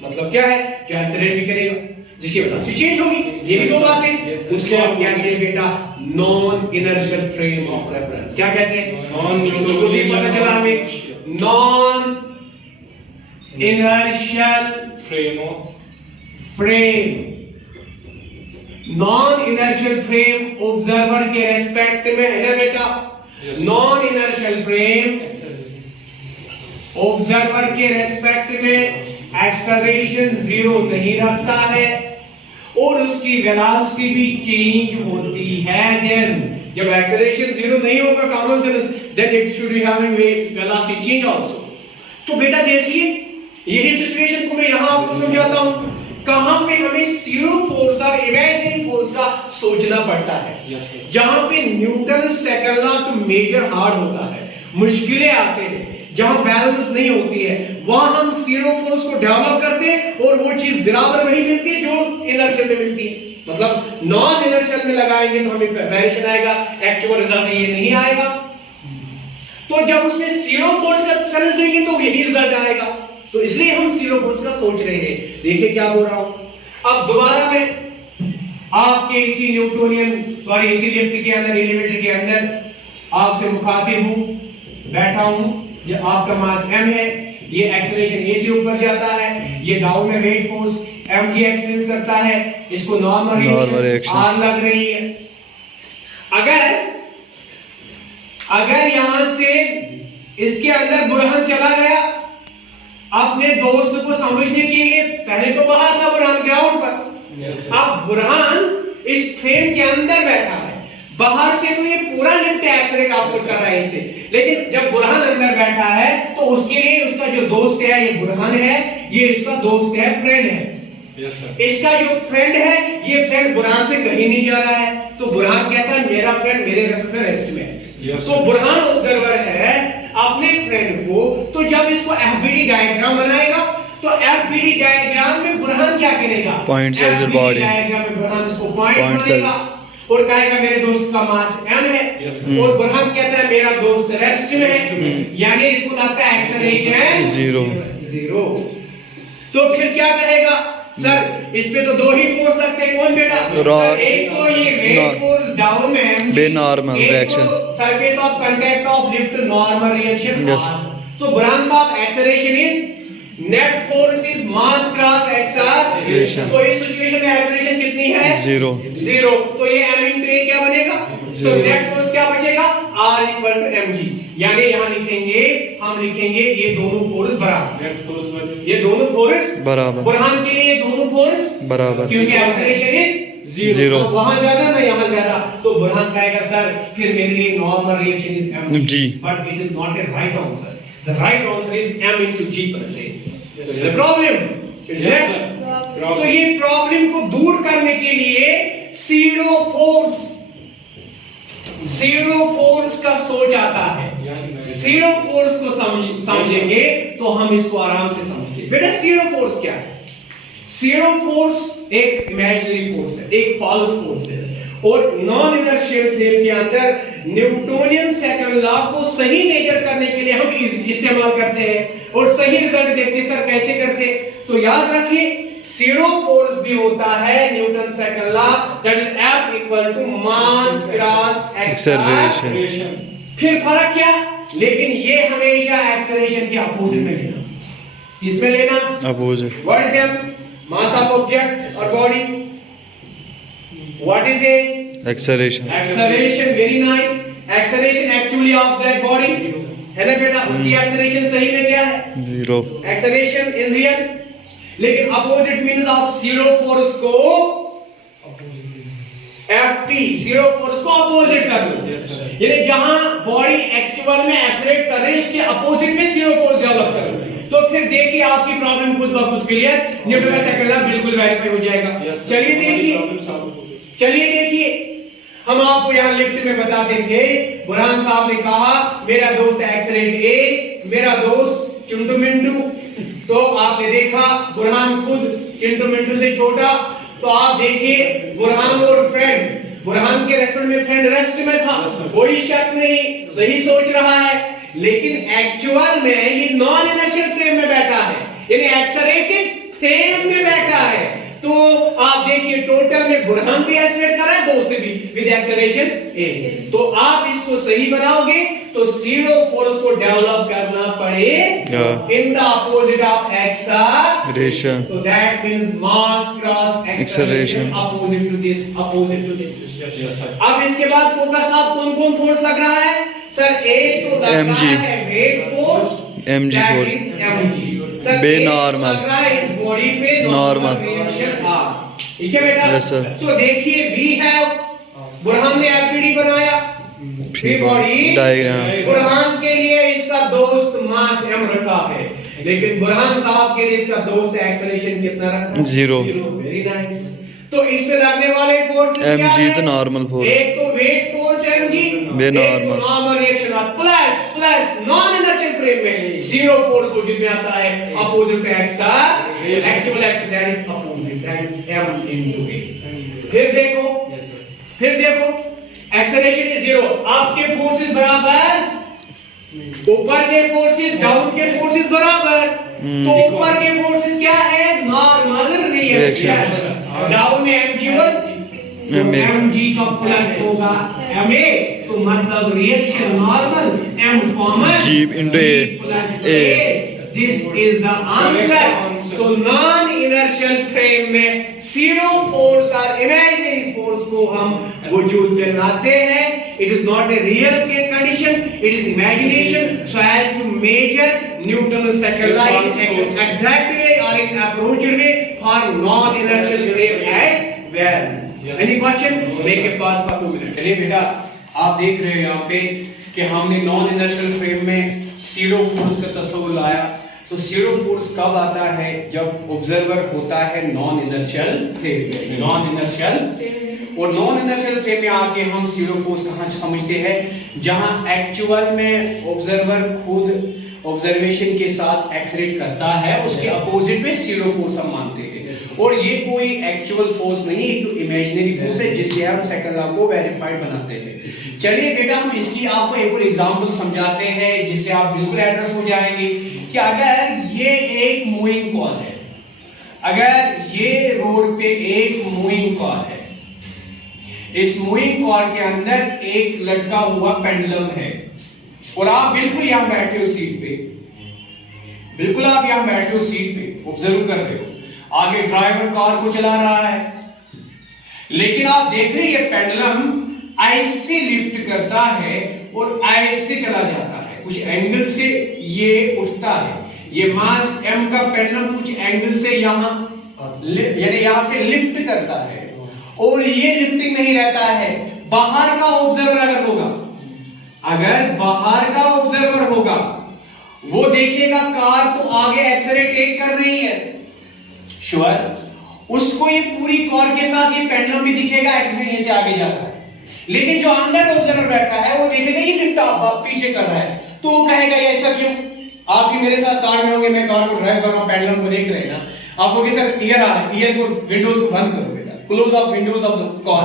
मतलब क्या है? जो एक्सेलरेट भी करेगा, जिसकी वेलोसिटी चेंज होगी, ये भी दो बातें, उसको आप क्या कहते हैं बेटा? Non inertial frame of reference. क्या कहते हैं? Non Newtonian. खुद ही पता चला हमें, non inertial frame of frame, non inertial frame observer के रेस्पेक्ट में, है ना बेटा? नॉन इनर्शियल फ्रेम ऑब्जर्वर के रेस्पेक्ट में एक्सेलरेशन जीरो नहीं रखता है और उसकी वेलोसिटी भी चेंज होती है। देन जब एक्सेलरेशन जीरो नहीं होगा, common sense, then it should be having velocity change also. तो बेटा देखिए यही सिचुएशन को मैं यहां आपको समझाता हूं, कहां पे हमें जीरो फोर्स और इमेजिनरी फोर्स का सोचना पड़ता है। जहां पे न्यूटन सेकंड लॉ तो मेजर हार्ड होता है, मुश्किलें आते हैं, जहां बैलेंस नहीं होती है, वहां हम जीरो फोर्स को डेवलप करते हैं और वो चीज बराबर वही मिलती है जो इनर्शियल में मिलती है। मतलब नॉन इनर्शियल में लगाएंगे तो हमें वेरिएशन आएगा, एक्चुअल रिजल्ट ये नहीं आएगा। तो जब उसमें जीरो फोर्स का सेंस देंगे तो यही रिजल्ट आएगा। तो इसलिए हम जीरो फोर्स का सोच रहे हैं। देखिए क्या बोल रहा हूं। अब दोबारा में आपके इसी न्यूटोनियन सॉरी इसी लिफ्ट के अंदर, एलिवेटर के अंदर आपसे मुखातिब हूं, बैठा हूं, ये आपका मास m है, ये एक्सेलरेशन a से ऊपर जाता है, ये डाउन में वेट फोर्स mg एक्सपीरियंस करता है, इसको नॉर्मल रिएक्शन r लग रही है। अगर यहां से इसके अंदर बुरहान चला गया, अपने दोस्त को समझने के लिए, पहले तो बाहर था बुरहान ग्राउंड पर, अब बुरहान इस फ्रेम के अंदर बैठा है, बाहर से तो ये पूरा लिफ्ट एक्सरे का आउटपुट कर रहा है इसे, लेकिन जब बुरहान अंदर बैठा है तो उसके लिए उसका जो दोस्त है, ये बुरहान है, ये इसका दोस्त है, फ्रेंड है। इसका जो फ्रेंड है, ये फ्रेंड बुरहान से कहीं नहीं जा रहा है, तो बुरहान कहता है मेरा फ्रेंड मेरे रेस्ट में है। तो बुरहान ऑब्जर्वर है अपने फ्रेंड को, तो जब इसको एफबीडी डायग्राम बनाएगा तो एफबीडी डायग्राम में बुरहान क्या करेगा, पॉइंट साइज बॉडी डायग्राम में बुरहान इसको पॉइंट करेगा और कहेगा मेरे दोस्त का मास m है, और बुरहान कहता है मेरा दोस्त रेस्ट में है, यानी इसको लगता है एक्सेलरेशन जीरो। तो फिर क्या कहेगा, सर इस पे तो दो ही फोर्स लगते हैं, कौन बेटा, एक तो ये वेट फोर्स डाउन में by normal reaction, surface of contact of lift normal reaction. So Burhan sahab acceleration is net force is mass cross acceleration. तो इस सिचुएशन में एक्सेलरेशन कितनी है, जीरो। तो ये m into a क्या बनेगा, तो नेट फोर्स क्या बचेगा, r equal to mg, यानी यहाँ हम लिखेंगे ये दोनों फोर्स बराबर, ये दोनों फोर्स बराबर, बुरहान के लिए ये दोनों फोर्स बराबर, क्योंकि एक्सेलरेशन इज जीरो, तो वहां ज्यादा ना यहाँ ज्यादा, तो बुरहान कहेगा सर फिर मेरे लिए normal reaction is mg, but it is not A right answer, the right answer is m into g per se। The problem, तो ये प्रॉब्लम को दूर करने के लिए सीडो फोर्स का सोच आता है। सीडो फोर्स को समझेंगे तो हम इसको आराम से समझेंगे। बेटा सीडो फोर्स क्या है, सीडो फोर्स एक इमेजिनरी फोर्स है, एक फॉल्स फोर्स है, और नॉन इनर्शियल फ्रेम के अंदर न्यूटोनियन सेकंड लॉ को सही मेजर करने के लिए हम इस्तेमाल करते हैं और सही रिजल्ट देते हैं। सर कैसे करते, तो याद रखिए सीडो फोर्स भी होता है Newton second law, that is F equal to mass cross acceleration. फिर फर्क क्या, लेकिन ये हमेशा एक्सेलरेशन के अपोजिट में लेना, इसमें लेना opposite. What is M, mass of object और body, what is a acceleration, very nice, acceleration actually of that body है ना बेटा, उसकी acceleration सही में क्या है, जीरो, acceleration in real, लेकिन opposite means आप zero force को ft zero force को opposite कर लो, यानी जहां बॉडी एक्चुअल में एक्सेलरेट कर रही है इसके अपोजिट में zero force डेवलप कर लो, तो फिर देखिए आपकी प्रॉब्लम खुद ब खुद क्लियर, न्यूटन का सेकंड लॉ बिल्कुल वेरीफाई हो जाएगा। चलिए देखिए, हम आपको यहाँ लिफ्ट में बताते थे, बुरहान साहब ने कहा मेरा दोस्त एक्सेलरेट ए, मेरा दोस्त चिंटू मिंटू, तो आपने देखा बुरहान खुद चिंटू मिंटू से छोटा, तो आप देखिए बुरहान और फ्रेंड, बुरहान के रेस्पेक्ट में फ्रेंड रेस्ट में था, कोई शक नहीं, सही सोच रहा है, लेकिन एक्चुअल में ये नॉन इनर्शियल फ्रेम में बैठा है, यानी एक्सेलरेटेड फ्रेम में बैठा है। तो आप देखिए टोटल में बुरहान भी एक्सेलरेट कर रहा है, दोस्त भी विद एक्सेलरेशन ए, तो आप इसको सही बनाओगे तो सीडो फोर्स को डेवलप करना पड़ेगा in the opposite of acceleration, तो that means mass cross acceleration opposite to this. अब इसके बाद कोका साहब कौन कौन फोर्स लग रहा है, सर एक तो लगता है वेट फोर्स, mg फोर्स, बे नॉर्मल, इस बॉडी पे नॉर्मल रिएक्शन आ, ठीक है बेटा। Yes sir. तो देखिए वी हैव, बुरहान ने एफबीडी बनाया, फ्री बॉडी डायग्राम, बुरहान के लिए इसका दोस्त मास m रखा है, लेकिन बुरहान साहब के लिए इसका दोस्त एक्सेलरेशन कितना रखा है, जीरो। Very nice. तो इसमें लगने वाले फोर्स mg तो नॉर्मल फोर्स, एक तो weight force mg, by normal reaction plus non inertial frame में जीरो फोर्स वजूद में आता है, opposite actual X, that is opposite, that is m into a। फिर देखो एक्सेलरेशन इज जीरो, आपके फोर्सेस बराबर, ऊपर के फोर्सेस डाउन के फोर्सेस बराबर, तो ऊपर के फोर्सेस क्या है, नॉर्मल रिएक्शन, डाउन में mg1, तो mg का प्लस होगा ma, तो मतलब reaction normal m common G into A. Plus a this is the answer. So non inertial frame में जीरो फोर्स और इमेजिनरी फोर्स को हम वजूद में लाते हैं। It is not a real condition, it is imagination so as to measure Newton's second law in exact way or in approached way for non-inertial frame as well. Any question? Make a pause for 2 minutes. चलिए बेटा, आप देख रहे हो यहाँ पे कि हमने नॉन इनर्शियल फ्रेम में जीरो फोर्स का तस्वीर लाया। तो जीरो फोर्स कब आता है? जब ऑब्जर्वर होता है नॉन इनर्शियल फ्रेम में। नॉन इनर्शियल और नॉन इनर्शियल फ्रेम में आके हम जीरो फोर्स कहाँ समझते हैं? जहां एक्चुअल में ऑब्जर्वर खुद ऑब्जर्वेशन के साथ एक्सलेरेट करता है, उसके अपोजिट में जीरो फोर्स हम मानते हैं। और ये कोई एक्चुअल फोर्स नहीं, एक इमेजिनरी फोर्स है जिससे हम सेकंड लॉ को वेरीफाइड बनाते हैं। चलिए बेटा, हम इसकी आपको एक और एग्जांपल समझाते हैं जिससे आप बिल्कुल एड्रेस हो जाएंगे कि अगर ये एक मूविंग कॉइल है, अगर ये रोड पे एक मूविंग कॉइल है, इस मूविंग कॉइल के अंदर एक लटका हुआ पेंडुलम है और आप बिल्कुल यहां बैठे हो सीट पे, बिल्कुल आप यहां बैठे हो सीट पे, ऑब्जर्व कर रहे हो, आगे ड्राइवर कार को चला रहा है, लेकिन आप देख रहे हैं ये पेंडुलम ऐसे लिफ्ट करता है और ऐसे चला जाता है, कुछ एंगल से ये उठता है। ये मास m का पेंडुलम कुछ एंगल से यहां यानी यहां पे लिफ्ट करता है और ये लिफ्टिंग नहीं रहता है। बाहर का ऑब्जर्वर अगर होगा, अगर बाहर का ऑब्जर्वर होगा, वो देखिएगा कार तो आगे एक्सेलरेट कर रही है, श्योर, उसको ये पूरी कार के साथ ये पेंडुलम भी दिखेगा एक्सेलरेट से आगे जा रहा है। लेकिन जो अंदर ऑब्जर्वर बैठा है वो देखेगा ये लिफ्ट आप पीछे कर रहा है, तो वो कहेगा ये ऐसा क्यों? आप ही मेरे साथ कार में होंगे, मैं कार को ड्राइव कर रहा हूं, पेंडुलम को देख रहे हैं ना, आप कहोगे सर ईयर आ रहा है, ईयर को विंडोज को बंद करो बेटा, close of Windows of the car,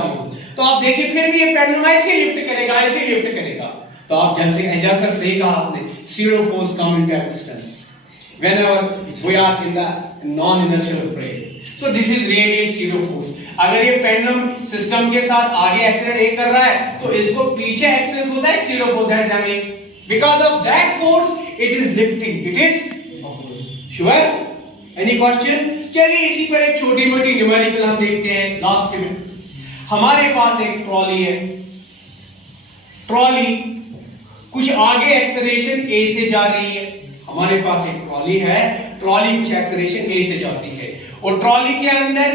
तो आप देखिए फिर भी ये पेंडुलम ऐसे लिफ्ट करेगा, ऐसे लिफ्ट करेगा। तो आप जैसे सही कहा आपने, zero force come into existence whenever we are in the non-inertial frame. So this is really a zero force. अगर ये पेंडुलम सिस्टम के साथ आगे एक्सेलरेट कर रहा है तो इसको पीछे एक्सेलरेट होता है zero force, that is happening. Because of that force it is lifting. It is sure? Any question? चलिए इसी पर एक छोटी मोटी न्यूमेरिकल हम देखते हैं लास्ट में। हमारे पास एक ट्रॉली है, ट्रॉली कुछ आगे एक्सेलरेशन a से जा रही है। हमारे पास एक ट्रॉली है, ट्रॉली कुछ एक्सेलरेशन a से जाती है और ट्रॉली के अंदर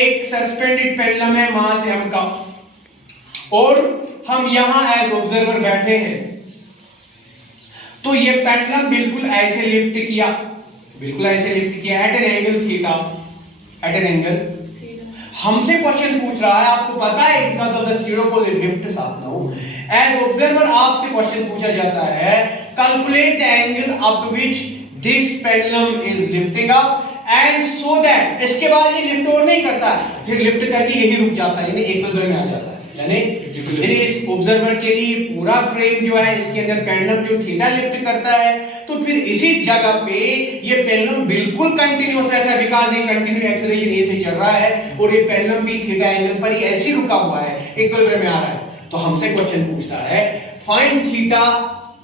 एक सस्पेंडेड पेंडुलम है मास m का, और हम यहां एज ऑब्जर्वर बैठे हैं। तो ये पेंडुलम बिल्कुल ऐसे लिफ्ट किया, बिल्कुल ऐसे लिफ्ट किया at an angle theta, at an angle. हमसे क्वेश्चन पूछ रहा है, आपको पता है because of the zero force it lifts up now. As observer आपसे क्वेश्चन पूछा जाता है, calculate the angle up to which this pendulum is lifting up and so that, इसके बाद ये लिफ्ट और नहीं करता, फिर लिफ्ट करके यही रुक जाता है, यानी इक्विलिब्रियम में आ जाता है। यानी इस ऑब्जर्वर के लिए पूरा फ्रेम जो है इसके अंदर पेंडुलम जो थीटा लिफ्ट करता है, तो फिर इसी जगह पे ये पेंडुलम बिल्कुल कंटीन्यूअस रहता है, बिकॉज़ ये कंटीन्यू एक्सेलरेशन ए से चल रहा है और ये पेंडुलम भी थीटा एंगल पर ही ऐसे रुका हुआ है, इक्विलिब्रियम में आ रहा है। तो हमसे क्वेश्चन पूछता है फाइंड थीटा,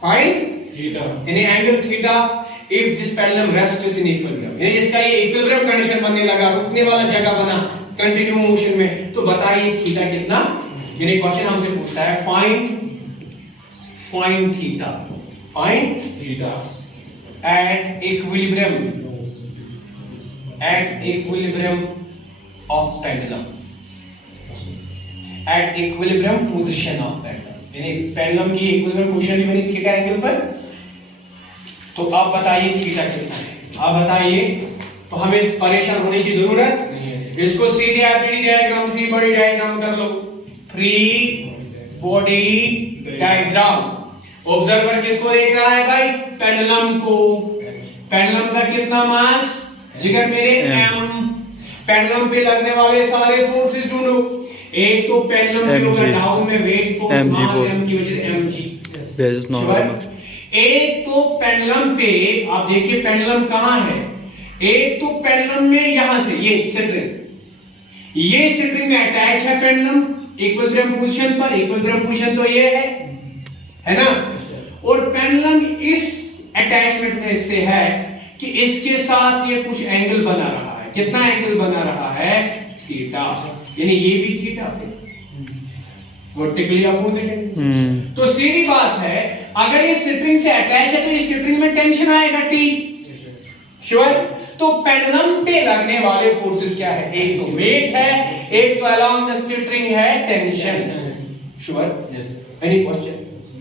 फाइंड थीटा यानी angle theta if this pendulum rests in equilibrium, यानी इसका ये इक्विलिब्रियम कंडीशन बनने लगा, रुकने वाला जगह बना कंटिन्यू मोशन में, तो बताइए थीटा कितना। यानी क्वेश्चन हमसे पूछता है find theta, find theta at equilibrium of pendulum, at equilibrium position of pendulum, यानी पेंडुलम की इक्विलिब्रियम पोजीशन भी बनी थीटा एंगल पर। तो आप बताइए थीटा कितना है, आप बताइए। तो हमें परेशान होने की जरूरत नहीं है, इसको सीधे APD diagram, free body diagram कर लो, फ्री बॉडी डायग्राम। ऑब्जर्वर किसको देख रहा है भाई? पेंडुलम को। पेंडुलम का कितना मास जिगर मेरे m, पेंडुलम पे लगने वाले सारे फोर्सेस ढूंढो। एक तो पेंडुलम पे होगा डाउन में वेट फोर्स मास m की वजह से mg, that is normal। एक तो पेंडुलम पे आप देखिए पेंडुलम कहां है, एक तो पेंडुलम में यहां से ये स्ट्रिंग, ये स्ट्रिंग में अटैच है पेंडुलम इक्विलिब्रियम पोजीशन पर, इक्विलिब्रियम पोजीशन तो ये है, है ना। और पेंडुलम इस अटैचमेंट में से है कि इसके साथ ये कुछ एंगल बना रहा है। कितना एंगल बना रहा है? थीटा, यानी ये भी थीटा वर्टिकली अपोजिट है। तो सीधी बात है, अगर ये स्ट्रिंग से अटैच है तो इस स्ट्रिंग में टेंशन आएगा टी, श्योर। तो पेंडुलम पे लगने वाले फोर्सेस क्या है? एक तो वेट है, एक तो अलोंग द स्ट्रिंग है tension, sure. Any question,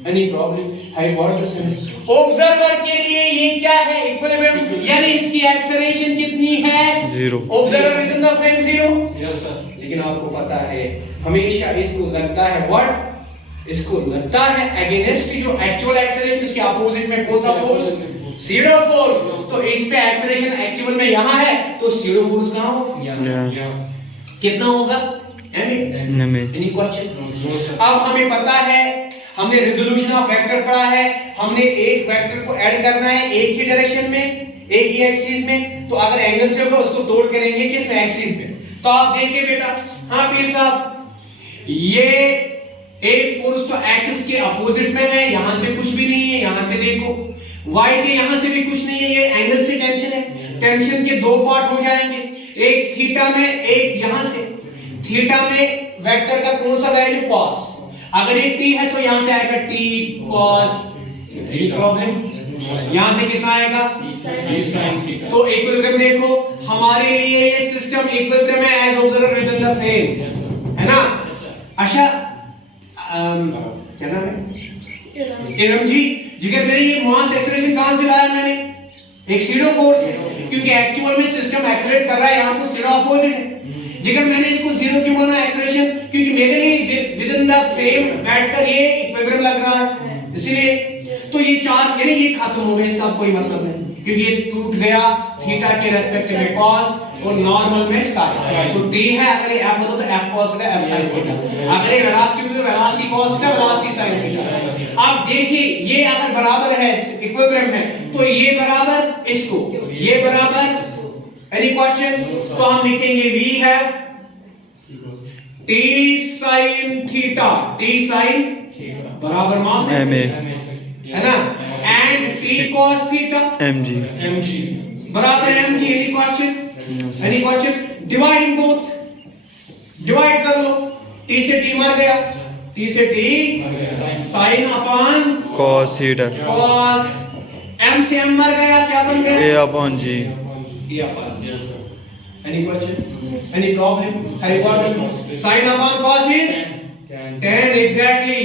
any problem? I got the sense. Observer के लिए ये क्या है? इक्विलिब्रियम, यानी इसकी एक्सेलरेशन कितनी है? 0। Observer within the frame 0। Yes sir. लेकिन आपको पता है हमेशा इसको लगता है व्हाट? इसको लगता है अगेंस्ट जो एक्चुअल एक्सेलरेशन, उसके अपोजिट में कौन सा फोर्स? SIDO force. तो इस पे एक्सेलरेशन एक्चुअल में यहां है, तो सीडो फोर्स कहां होगा? कितना होगा? Any question? अब हमें पता है, हमने रिजोल्यूशन ऑफ वेक्टर पढ़ा है, हमने एक वेक्टर को ऐड करना है एक ही डायरेक्शन में, एक ही एक्सिस में। तो अगर एंगल से होगा उसको तोड़ करेंगे किस एक्सिस में। तो आप देखिए बेटा, हाँ पीर साहब, ये एक फोर्स तो एक्स के अपोजिट में है, यहां से कुछ भी नहीं है, यहां से देखो वाई के यहां से भी कुछ नहीं है, ये एंगल से टेंशन है। टेंशन के दो पार्ट हो जाएंगे, एक थीटा में, एक यहां से। थीटा में वेक्टर का कौन सा वैल्यू? कॉस। अगर ये t है तो यहां से आएगा t cos। प्रॉब्लम? यहां से कितना आएगा? t sin theta. तो इक्विलिब्रियम देखो, हमारे लिए ये सिस्टम इक्विलिब्रियम है as observer within the frame, है ना। अच्छा, क्या नाम है? इरम जी, जिगर मेरी ये मास एक्सेलरेशन कहां से लाया मैंने? एक सीडो फोर्स है, क्योंकि एक्चुअल में सिस्टम एक्सेलरेट कर रहा है, यहां तो सीडो अपोजिट है। जिगर मैंने इसको जीरो क्यों माना एक्सेलरेशन? क्योंकि मेरे लिए विद इन द फ्रेम बैठकर ये इक्विलिब्रियम लग रहा है, इसलिए। तो ये चार, यानी ये खत्म हो गया, इसका कोई मतलब नहीं, क्योंकि ये टूट गया थीटा के रेस्पेक्टिव में cos और नॉर्मल में sin। तो t है, अगर ये f होता तो f cos है, f sin थीटा। अगर ये वेलोसिटी होती तो वेलोसिटी cos है, वेलोसिटी sin थीटा। अब देखिए, ये अगर बराबर है, इक्विलिब्रियम है, तो ये बराबर इसको, ये बराबर। Any question? तो हम लिखेंगे v है t sin theta, t sin बराबर मास है ना, and t cos theta mg बराबर mg। Any question? Any question? Dividing both, divide कर लो, t से t मर गया, t से t sin upon cos theta, cos, m से m मर गया, क्या बन गया? a upon g। a upon g। Any question? Any problem? I got it. Sin upon cos is tan, exactly.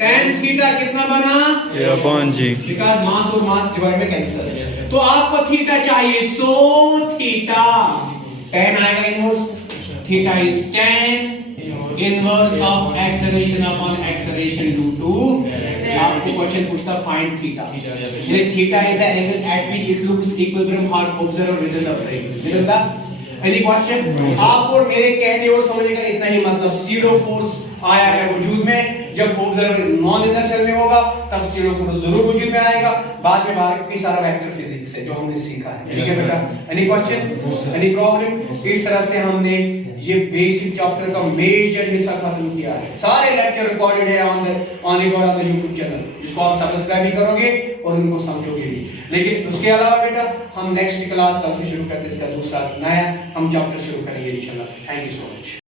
tan theta कितना बना? a upon g। Because मास और mass divide में कैंसिल। तो आपको थीटा चाहिए, सो थीटा tan आएगा inverse, theta is tan inverse of acceleration upon acceleration due to. आपको question पूछता फाइंड थीटा, ये theta is the angle at which it looks equilibrium for observer within the frame. Any question? आपको मेरे कहने और समझने का इतना ही मतलब, सीडो फोर्स आया है वजूद में, जब ऑब्जर्वर नॉन इनर्शियल में होगा तब सीडो फोर्स जरूर वजूद में आएगा। बाद में बाकी सारा वेक्टर फिजिक्स है जो हमने सीखा है, ठीक है बेटा। Any question? Any problem? इस तरह से हमने ये बेसिक चैप्टर का मेजर हिस्सा खत्म किया है। सारे लेक्चर रिकॉर्डेड है ऑन द यूट्यूब चैनल, जिसको आप सब्सक्राइब भी करोगे और उनको समझोगे भी। लेकिन उसके अलावा बेटा हम नेक्स्ट क्लास कल से शुरू करते हैं, इसका दूसरा नया हम चैप्टर शुरू करेंगे इंशाल्लाह। Thank you so much.